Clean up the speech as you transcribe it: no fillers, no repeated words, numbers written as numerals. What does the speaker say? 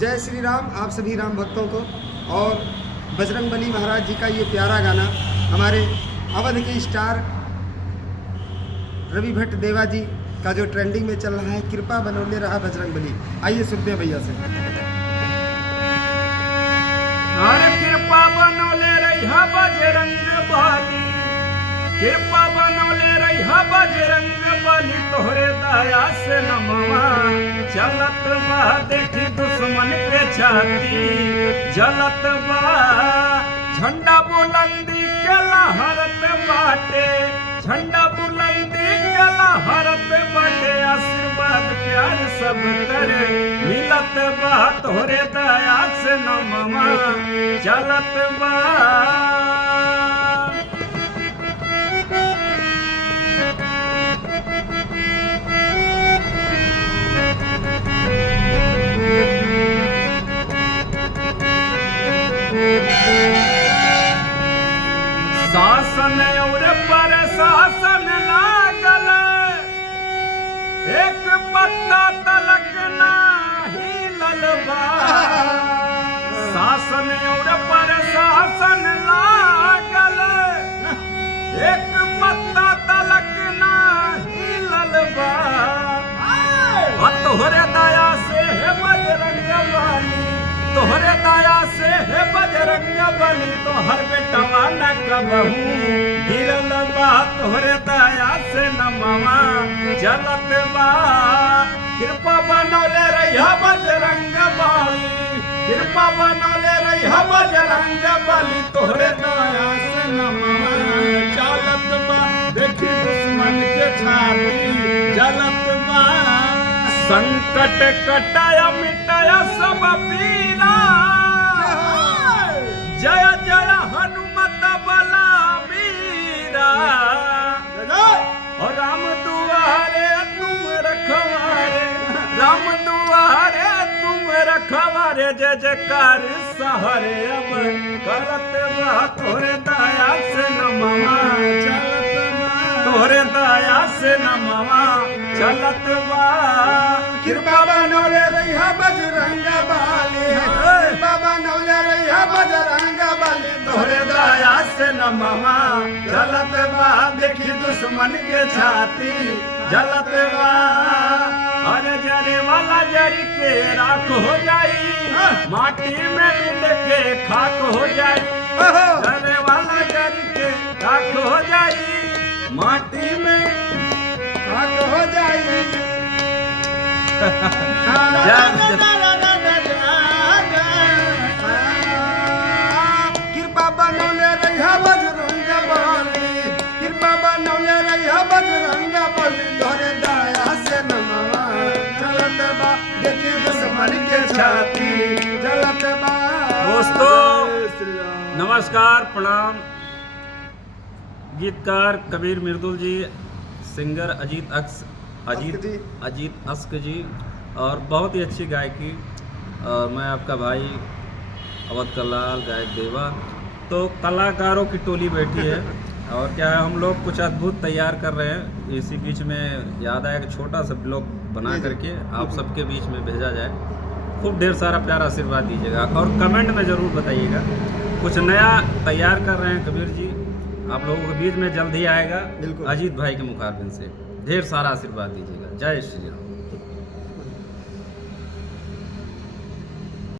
जय श्री राम आप सभी राम भक्तों को। और बजरंगबली महाराज जी का ये प्यारा गाना हमारे अवध के स्टार रवि भट्ट देवा जी का जो ट्रेंडिंग में चल रहा है, कृपा बनौले रहा बजरंगबली। आइए सुनते हैं भैया से। अरे कृपा बनौले रहिया बजरंगबली, कृपा बनौले रहिया बजरंगबली, तोहरे दया से नमवा चलत बा देखी दुश्मन के छाती जलत बा, झंडा बुलंदी के लहरत बाटे, झंडा बुलंदी के लहरत बाटे, आशीर्वाद प्यार सब करे मिलत बा, तोहरे दया से नमवा चलत बा। शासन और प्रशासन लागल, एक पत्ता तलक हिलल बा, शासन और प्रशासन लागल, एक पत्ता तलक हिलल बा, तोहरे दया से है बजरंगबली, तोहरे दया से है बजरंगबली, तोहर बेटवा न कबहू गिरल बा, तोहरे दया से नमवा चलत बा, कृपा बनौले रहिया बजरंगबली, कृपा बनौले रहिया बजरंगबली, तोहरे दया से नमवा चलत बा, देखी दुश्मन के छाती जलत बा, संकट कटाया मिटाया सब पीरा, जय जय हनुमत बलबीरा, और राम दुआरे तुम रखवारे, राम दुआरे तुम रखवारे, जय जयकार सहरे अब करत बा, तोहरे दया से नमवा चलत बा, तोहरे दया से नमवा चलत बा, कृपा बनौले रहिया बजरंगबली, कृपा बनौले रहिया बजरंगबली, तोहरे दया से नमवा चलत बा, देखी दुश्मन के छाती जलत बा, अरे जरे वाला जरी के राख हो जाई, माटी में मिल के खाक हो जाई, जरे वाला जरी के राख हो जाई, माटी में खाक हो जाई। कृपा बनौले रहिया बजरंगबली, कृपा बनौले रहिया बजरंगबली, तोहरे दया से नमवा चलत बा, देखी दुश्मन के छाती जलत बा। दोस्तों नमस्कार प्रणाम। गीतकार कबीर मृदुल जी, सिंगर अजीत अस्क जी, और बहुत ही अच्छी गायकी, और मैं आपका भाई अवध का लाल गायक देवा। तो कलाकारों की टोली बैठी है और क्या है, हम लोग कुछ अद्भुत तैयार कर रहे हैं। इसी बीच में याद आया कि छोटा सा ब्लॉग बना करके आप सबके बीच में भेजा जाए। खूब ढेर सारा प्यार आशीर्वाद दीजिएगा और कमेंट में ज़रूर बताइएगा। कुछ नया तैयार कर रहे हैं कबीर जी, आप लोगों के बीच में जल्द ही आएगा अजीत भाई के मुखारबिन से। ढेर सारा आशीर्वाद दीजिएगा। जय श्री राम।